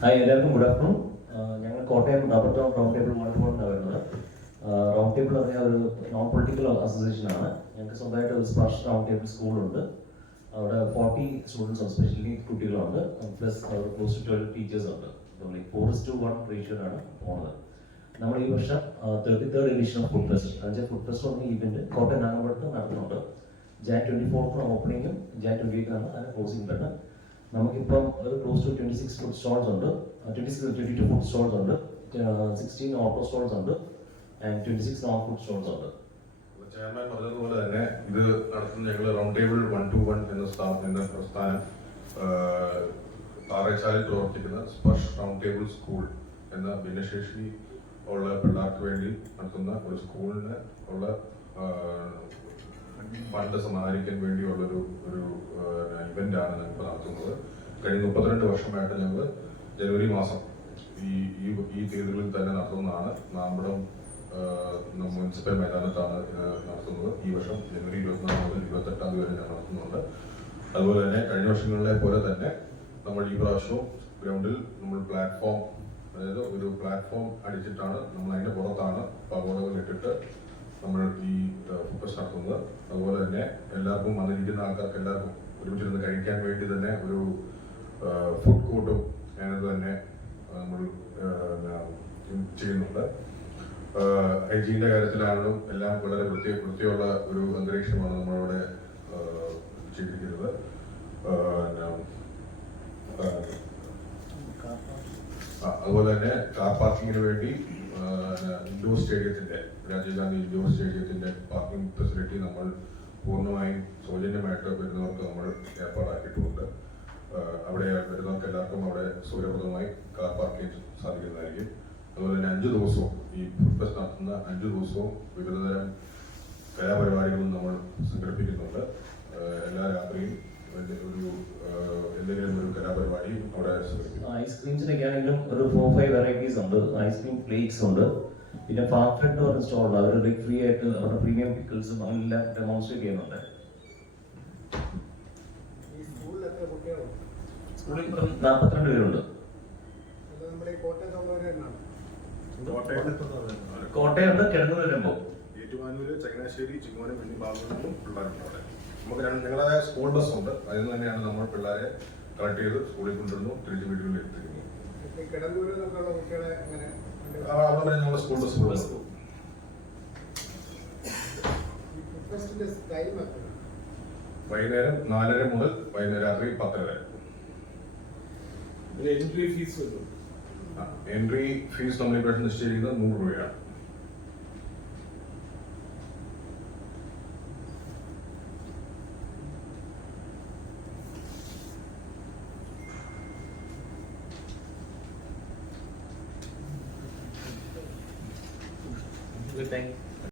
Hi, എല്ലാവർക്കും good afternoon. ഞങ്ങൾ Kottayam rubber town round table മലപ്പുറത്താണ് വരുന്നത്. റൗണ്ട് ടേബിൾ പറഞ്ഞാൽ ഒരു നോൺ പൊളിറ്റിക്കൽ അസോസിയേഷനാണ്. ഞങ്ങൾക്ക് സ്വന്തമായിട്ട് ഒരു സ്പർശ് റൗണ്ട് ടേബിൾ സ്കൂളുണ്ട്. അവിടെ 40 സ്റ്റുഡൻസ് ഉണ്ട്, സ്പെഷ്യലി കുട്ടികളുണ്ട്, പ്ലസ് ക്ലോസ് ടു 12 ടീച്ചേഴ്സ് ഉണ്ട്. 4:1 റേഷ്യോയിലാണ് പോകുന്നത്. നമ്മൾ ഈ വർഷം 33rd edition of food fest, അതായത് ഫുഡ് ഫെസ്റ്റ് എന്ന ഇവന്റ് കോട്ടയം നാഗമ്പടത്ത് നടത്തുന്നുണ്ട്. Jan 24 ഓപ്പണിങ്ങും Jan 28 അതിന് ക്ലോസിംഗ് തന്നെ. നമുക്കിപ്പം ഒരു ക്ലോസ് ടു 26 ഫുഡ് സ്റ്റോൾസ് ഉണ്ട്, 22 ഫുഡ് സ്റ്റോൾസ് ഉണ്ട്, 16 ഓട്ടോ സ്റ്റോൾസ് ഉണ്ട്, ആൻഡ് 26 നോൺ ഫുഡ് സ്റ്റോൾസ് ഉണ്ട്. ചെയർമാൻ പറഞ്ഞതുപോലെ തന്നെ ഇത് നടത്തുന്ന ഞങ്ങൾ റൗണ്ട് ടേബിൾ 121 എന്ന പ്രസ്ഥാനം പാറേച്ചാലിൽ പ്രവർത്തിക്കുന്ന സ്പർശ് റൗണ്ട് ടേബിൾ സ്കൂൾ എന്ന ഭിന്നശേഷി ഉള്ള പിള്ളേർക്ക് വേണ്ടി നടത്തുന്ന ഒരു സ്കൂളിന് ഉള്ള ഫണ്ട് സമാഹരിക്കാൻ വേണ്ടിയുള്ളൊരു ഇവന്റാണ് ഞങ്ങൾ നടത്തുന്നത്. കഴിഞ്ഞ 32 വർഷമായിട്ട് ഞങ്ങൾ ജനുവരി മാസം ഈ തീയതികളിൽ തന്നെ നടത്തുന്നതാണ്. നാമ്പടം മുനിസിപ്പൽ മൈതാനത്താണ് നടത്തുന്നത്. ഈ വർഷം ജനുവരി 24 മുതൽ 28 വരെ ഞാൻ നടത്തുന്നുണ്ട്. അതുപോലെ തന്നെ കഴിഞ്ഞ വർഷങ്ങളിലെ പോലെ തന്നെ നമ്മൾ ഈ പ്രാവശ്യവും ഗ്രൗണ്ടിൽ നമ്മൾ പ്ലാറ്റ്ഫോം, അതായത് ഒരു പ്ലാറ്റ്ഫോം അടിച്ചിട്ടാണ് നമ്മൾ അതിന്റെ പുറത്താണ് പകോടകൾ ഇട്ടിട്ട് നമ്മൾ ഈ ഫോക്കസ് നടത്തുന്നത്. അതുപോലെ തന്നെ എല്ലാവർക്കും വന്നിരിക്കുന്ന ആൾക്കാർക്ക് എല്ലാവർക്കും ഒരുമിച്ചിരുന്ന് കഴിക്കാൻ വേണ്ടി തന്നെ ഒരു ഫുഡ് കോർട്ടും ഞാനത് തന്നെ നമ്മൾ ചെയ്യുന്നുണ്ട്. ഹൈജീനിന്റെ കാര്യത്തിലാണെങ്കിലും എല്ലാം വളരെ വൃത്തിയുള്ള ഒരു അന്തരീക്ഷമാണ് നമ്മളവിടെ ചെയ്തിരിക്കുന്നത്. അതുപോലെ തന്നെ കാർ പാർക്കിങ്ങിന് വേണ്ടി ഇൻഡോർ സ്റ്റേഡിയത്തിന്റെ, രാജീവ് ഗാന്ധി ഇൻഡോർ സ്റ്റേഡിയത്തിന്റെ പാർക്കിംഗ് ഫെസിലിറ്റി നമ്മൾ പൂർണ്ണമായും സൗജന്യമായിട്ട് വരുന്നവർക്ക് നമ്മൾ ഏർപ്പാടാക്കിയിട്ടുണ്ട്. അവിടെ വരുന്നവർക്ക് എല്ലാവർക്കും അവിടെ സൗകര്യപ്രദമായി കാർ പാർക്ക് സാധിക്കുന്നതായിരിക്കും. അതുപോലെ തന്നെ 5 ദിവസവും ഈ ഫുഡ് ഫെസ്റ്റ് നടത്തുന്ന 5 ദിവസവും വിവിധതരം കലാപരിപാടികളും നമ്മൾ സംഘടിപ്പിക്കുന്നുണ്ട്. എല്ലാ രാത്രിയും എന്തെങ്കിലും ഒരു കലാപരിപാടി അവിടെ സംഘടിപ്പിക്കും. ഐസ്ക്രീംസിനൊക്കെ ആണെങ്കിലും ഒരു 4-5 വെറൈറ്റീസ് ഉണ്ട്. ഐസ്ക്രീം പ്ലേറ്റ്സ് ഉണ്ട്, പിന്നെ ഫാസ്റ്റ് ഫുഡ് പറഞ്ഞ സ്റ്റോളുണ്ട്. അവർ ഫ്രീ ആയിട്ട് അവരുടെ പ്രീമിയം പിക്കിൾസും എല്ലാം ഡെമോൺസ്ട്രേറ്റ് ചെയ്യുന്നുണ്ട്. സ്കൂളിൽ 42 പേരുണ്ട്. കോട്ടയത്ത് കിടങ്ങൂർ വരുമ്പോൾ ഏറ്റുമാനൂര്, ചങ്ങനാശ്ശേരി, ചിങ്ങവനം എന്നീ ഭാഗങ്ങളിലും പിള്ളേരുണ്ട്. അവിടെ നമുക്ക് ഞങ്ങളുടേതായ സ്കൂൾ ബസ് ഉണ്ട്. അതിൽ നിന്ന് തന്നെയാണ് നമ്മൾ പിള്ളേരെ കളക്ട് ചെയ്ത് സ്കൂളിൽ കൊണ്ടുവരുന്നു, തിരിച്ച് വീടുകളിൽ എത്തിക്കുന്നു. അവിടെ ഞങ്ങൾ സ്കൂൾ ബസ് വൈകുന്നേരം 4:30 മുതൽ രാത്രി 10 വരെ. എൻട്രി ഫീസ് നമ്മൾ ഇവിടെ നിശ്ചയിക്കുന്നത് 100 രൂപയാണ്. Good, thank you.